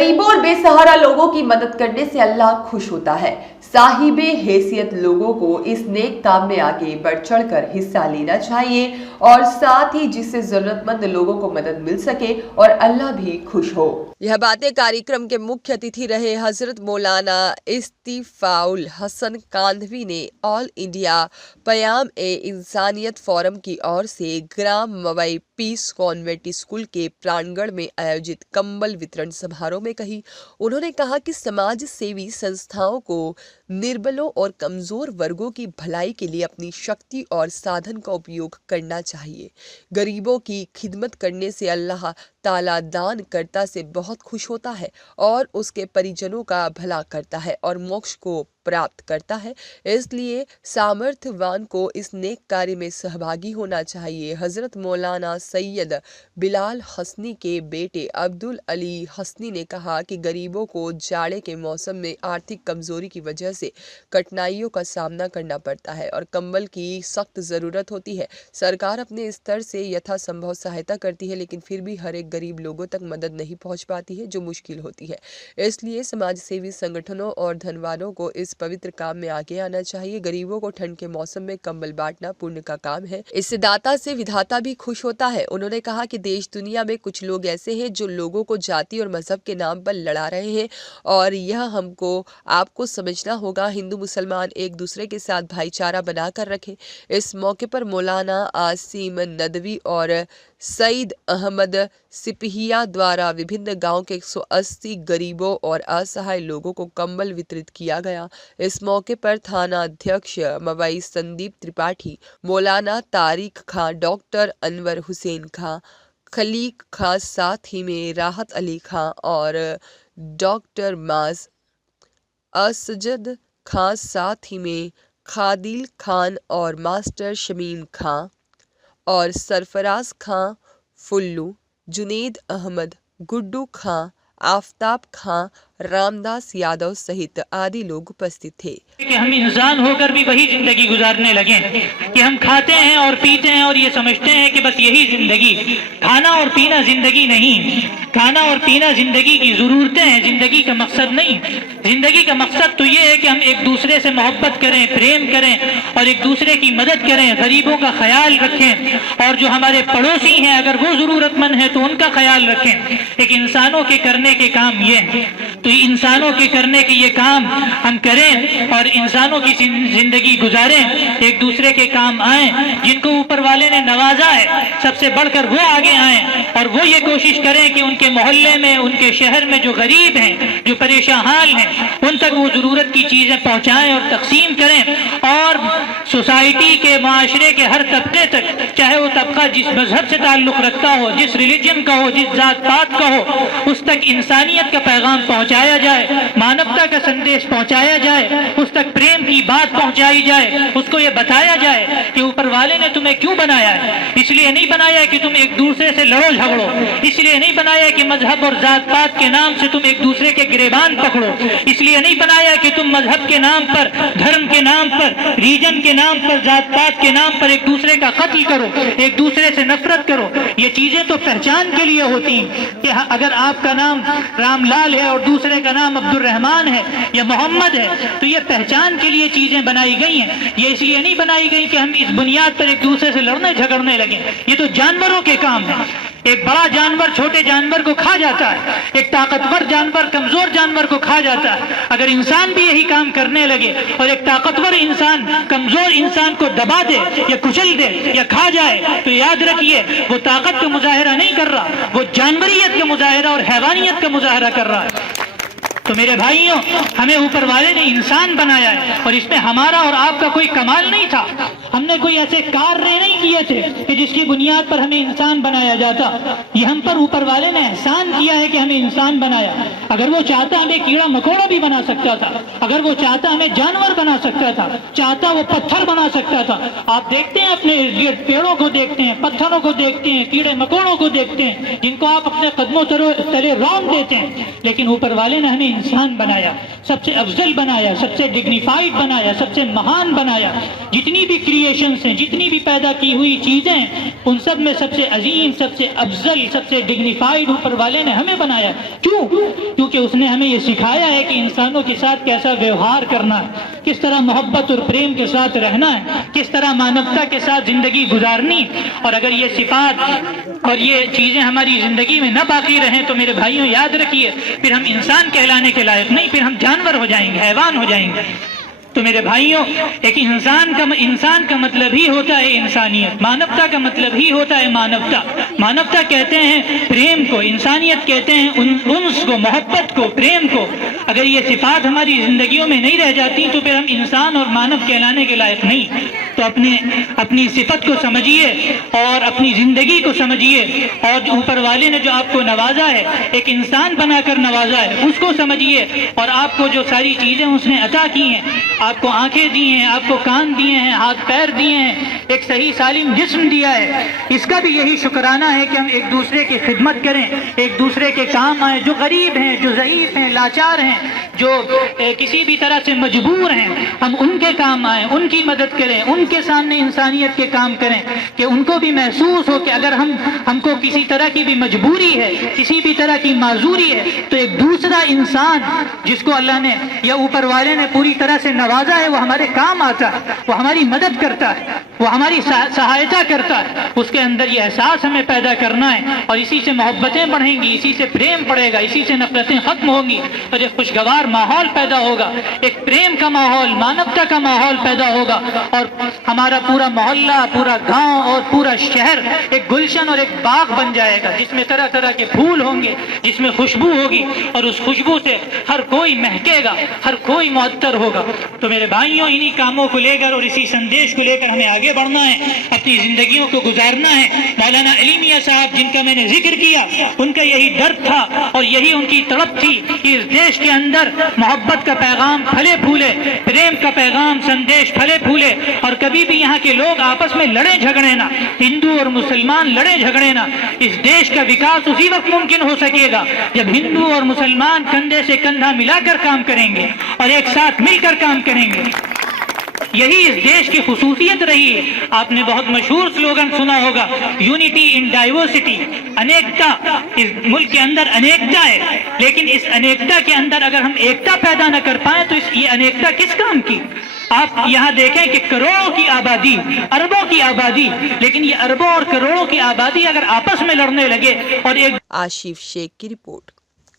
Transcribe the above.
गरीबों और बेसहारा लोगों की मदद करने से अल्लाह खुश होता है। साहिबे हैसियत लोगों को इस नेक काम में आगे बढ़ चढ़ कर हिस्सा लेना चाहिए और साथ ही जिससे जरूरतमंद लोगों को मदद मिल सके और अल्लाह भी खुश हो। यह बातें कार्यक्रम के मुख्य अतिथि रहे हजरत मौलाना इस्तिफाउल हसन कांधवी ने ऑल इंडिया पयाम ए इंसानियत फोरम की ओर से ग्राम मवई पीस कॉन्वेंट स्कूल के प्रांगण में आयोजित कंबल वितरण समारोह में कही। उन्होंने कहा कि समाज सेवी संस्थाओं को निर्बलों और कमजोर वर्गों की भलाई के लिए अपनी शक्ति और साधन का उपयोग करना चाहिए। गरीबों की खिदमत करने से अल्लाह ताला दान करता से बहुत खुश होता है और उसके परिजनों का भला करता है और मोक्ष को प्राप्त करता है। इसलिए सामर्थ्यवान को इस नेक कार्य में सहभागी होना चाहिए। हजरत मौलाना सैयद बिलाल हसनी के बेटे अब्दुल अली हसनी ने कहा कि गरीबों को जाड़े के मौसम में आर्थिक कमजोरी की वजह से कठिनाइयों का सामना करना पड़ता है और कंबल की सख्त ज़रूरत होती है। सरकार अपने स्तर से यथासंभव सहायता करती है, लेकिन फिर भी हर एक गरीब लोगों तक मदद नहीं पहुंच पाती है, जो मुश्किल होती है। इसलिए समाज सेवी संगठनों और धनवानों को इस पवित्र काम में आगे आना चाहिए। गरीबों को ठंड के मौसम में कंबल बांटना पुण्य का काम है। इससे दाता से विधाता भी खुश होता है। उन्होंने कहा कि देश दुनिया में कुछ लोग ऐसे हैं जो लोगों को जाति और मजहब के नाम पर लड़ा रहे हैं और यह हमको आपको समझना होगा। हिंदू मुसलमान एक दूसरे के साथ भाईचारा बनाकर रखें। इस मौके पर मौलाना आसिम नदवी और सईद अहमद सिपहिया द्वारा विभिन्न गांव के 180 गरीबों और असहाय लोगों को कंबल वितरित किया गया। इस मौके पर थाना अध्यक्ष मवई संदीप त्रिपाठी, मौलाना तारिक खां, डॉक्टर अनवर हुसैन खां, खलीक खां, साथ ही में राहत अली खां और डॉक्टर माज असजद खां, साथ ही में खादिल खान और मास्टर शमीम खां और सरफराज खां, फुल्लू, जुनेद अहमद, गुड्डू खां, आफ्ताब खां, रामदास यादव सहित आदि लोग उपस्थित थे। कि हम इंसान होकर भी वही जिंदगी गुजारने लगे कि हम खाते हैं और पीते हैं और ये समझते हैं कि बस यही जिंदगी। खाना और पीना जिंदगी नहीं, खाना और पीना जिंदगी की जरूरतें हैं, जिंदगी का मकसद नहीं। जिंदगी का मकसद तो ये है कि हम एक दूसरे से मोहब्बत करें, प्रेम करें और एक दूसरे की मदद करें, गरीबों का ख्याल रखें और जो हमारे पड़ोसी हैं अगर वो जरूरतमंद है तो उनका ख्याल रखें। एक इंसानों के करने के काम ये है, तो इंसानों के करने के ये काम हम करें और इंसानों की जिंदगी गुजारें, एक दूसरे के काम आए। जिनको ऊपर वाले ने नवाजा है सबसे बढ़कर वो आगे आए और वो ये कोशिश करें कि उनके मोहल्ले में, उनके शहर में जो गरीब हैं, जो परेशान हाल हैं, उन तक वो जरूरत की चीजें पहुंचाएं और तकसीम करें और सोसाइटी के, माशरे के हर तबके तक, चाहे वो तबका जिस मजहब से ताल्लुक रखता हो, जिस रिलीजन का हो, जिस जात पात का हो, उस तक इंसानियत का पैगाम पहुंचाया जाए, मानवता का संदेश पहुंचाया जाए, उस तक प्रेम की बात पहुंचाई जाए। उसको ये बताया जाए कि ऊपर वाले ने तुम्हें क्यों बनाया है। इसलिए नहीं बनाया कि तुम एक दूसरे से लड़ो झगड़ो, इसलिए नहीं बनाया कि मजहब और जात पात के नाम से तुम एक दूसरे के गिरेबान पकड़ो, इसलिए नहीं बनाया कि तुम मजहब के नाम पर, धर्म के नाम पर, रीजन के नाम पर, जात पात के नाम पर एक दूसरे का कत्ल करो, एक दूसरे से नफरत करो। ये चीजें तो पहचान के लिए होती हैं कि अगर आपका नाम रामलाल है और दूसरे का नाम अब्दुल रहमान है या मोहम्मद है तो ये पहचान के लिए चीजें बनाई गई हैं। ये इसलिए नहीं बनाई गई कि हम इस बुनियाद पर एक दूसरे से लड़ने झगड़ने लगे। ये तो जानवरों के काम है। एक बड़ा जानवर छोटे जानवर को खा जाता है, एक ताकतवर जानवर कमजोर जानवर को खा जाता है। अगर इंसान भी यही काम करने लगे और एक ताकतवर इंसान कमजोर इंसान को दबा दे या कुचल दे या खा जाए तो याद रखिए वो ताकत का मुजाहिरा नहीं कर रहा, वो जानवरियत का मुजाहिरा और हैवानियत का मुजाहिरा कर रहा है। तो मेरे भाइयों, हमें ऊपर वाले ने इंसान बनाया है और इसमें हमारा और आपका कोई कमाल नहीं था। हमने कोई ऐसे कार्य नहीं किए थे कि जिसकी बुनियाद पर हमें इंसान बनाया जाता। ये हम पर ऊपर वाले ने एहसान किया है कि हमें इंसान बनाया। अगर वो चाहता हमें कीड़ा मकोड़ा भी बना सकता था, अगर वो चाहता हमें जानवर बना सकता था, चाहता वो पत्थर बना सकता था। आप देखते हैं अपने इर्द गिर्द पेड़ों को देखते हैं, पत्थरों को देखते हैं, कीड़े मकोड़ों को देखते हैं जिनको आप अपने कदमों तले रौंद देते हैं, लेकिन ऊपर वाले ने हमें इंसान बनाया, सबसे अफजल बनाया, सबसे डिग्निफाइड बनाया, सबसे महान बनाया। जितनी भी کریشنز ہیں، جتنی بھی پیدا کی ہوئی چیزیں ہیں، ان سب میں سب سے عظیم، سب سے افضل، سب سے ڈگنیفائڈ اوپر والے نے ہمیں بنایا. کیوں؟ کیونکہ اس نے ہمیں یہ سکھایا ہے کہ انسانوں کے ساتھ کیسا ویوہار کرنا ہے، کس طرح محبت اور پریم کے ساتھ رہنا ہے، کس طرح مانوتا کے ساتھ زندگی گزارنی. اور اگر یہ صفات اور یہ چیزیں ہماری زندگی میں نہ باقی رہیں تو میرے بھائیوں یاد رکھیے، پھر ہم انسان کہلانے کے لائق نہیں، پھر ہم جانور ہو جائیں گے، حیوان ہو جائیں گے. تو میرے بھائیوں، ایک انسان کا مطلب ہی ہوتا ہے انسانیت، مانوتا کا مطلب ہی ہوتا ہے مانوتا. مانوتا کہتے ہیں پریم کو، انسانیت کہتے ہیں انس کو، محبت کو، پریم کو. اگر یہ صفات ہماری زندگیوں میں نہیں رہ جاتی تو پھر ہم انسان اور مانو کہلانے کے لائق نہیں. تو اپنی صفت کو سمجھیے اور اپنی زندگی کو سمجھیے، اور اوپر والے نے جو آپ کو نوازا ہے، ایک انسان بنا کر نوازا ہے، اس کو سمجھیے. اور آپ کو جو ساری چیزیں اس نے عطا کی ہیں، آپ کو آنکھیں دی ہیں، آپ کو کان دیے ہیں، ہاتھ پیر دیے ہیں، ایک صحیح سالم جسم دیا ہے، اس کا بھی یہی شکرانہ ہے کہ ہم ایک دوسرے کی خدمت کریں، ایک دوسرے کے کام آئیں. جو غریب ہیں، جو ضعیف ہیں، لاچار ہیں، جو کسی بھی طرح سے مجبور ہیں، ہم ان کے کام آئیں، ان کی مدد کریں، ان کے سامنے انسانیت کے کام کریں، کہ ان کو بھی محسوس ہو کہ اگر ہم کو کسی طرح کی بھی مجبوری ہے، کسی بھی طرح کی معذوری ہے، تو ایک دوسرا انسان جس کو اللہ نے یا اوپر والے نے پوری طرح سے نوازا ہے، وہ ہمارے کام آتا ہے، وہ ہماری مدد کرتا ہے، وہ ہماری سہایتا کرتا ہے. اس کے اندر یہ احساس ہمیں پیدا کرنا ہے، اور اسی سے محبتیں بڑھیں گی، اسی سے پریم بڑھے گا، اسی سے نفرتیں ختم ہوں گی، اور ایک خوشگوار ماحول پیدا ہوگا، ایک پریم کا ماحول، مانوتا کا ماحول پیدا ہوگا. اور ہمارا پورا محلہ، پورا گاؤں اور پورا شہر ایک گلشن اور ایک باغ بن جائے گا، جس میں طرح طرح کے پھول ہوں گے، جس میں خوشبو ہوگی، اور اس خوشبو سے ہر کوئی مہکے گا، ہر کوئی معطر ہوگا. تو میرے بھائیوں، انہی کاموں کو لے کر اور اسی سندیش کو لے کر ہمیں آگے بڑھنا ہے، اپنی زندگیوں کو گزارنا ہے. مولانا علی میاں صاحب جن کا میں نے ذکر کیا، ان کا یہی درد تھا اور یہی ان کی تڑپ تھی کہ اس دیش کے اندر محبت کا پیغام پھلے پھولے، پریم کا پیغام سندیش پھلے پھولے، اور کبھی بھی یہاں کے لوگ آپس میں لڑے جھگڑے نہ، ہندو اور مسلمان لڑے جھگڑے نہ. اس دیش کا وکاس اسی وقت ممکن ہو سکے گا جب ہندو اور مسلمان کندھے سے کندھا ملا کر کام کریں گے اور ایک ساتھ مل کر کام کریں گے. یہی اس دیش کی خصوصیت رہی ہے. آپ نے بہت مشہور سلوگن سنا ہوگا، یونٹی ان ڈائیورسٹی، انیکتا. اس ملک کے اندر انیکتا ہے، لیکن اس انیکتا کے اندر اگر ہم ایکتا پیدا نہ کر پائیں تو یہ انیکتا کس کام کی؟ آپ یہاں دیکھیں کہ کروڑوں کی آبادی، اربوں کی آبادی، لیکن یہ اربوں اور کروڑوں کی آبادی اگر آپس میں لڑنے لگے اور ایک آشف شیخ کی رپورٹ.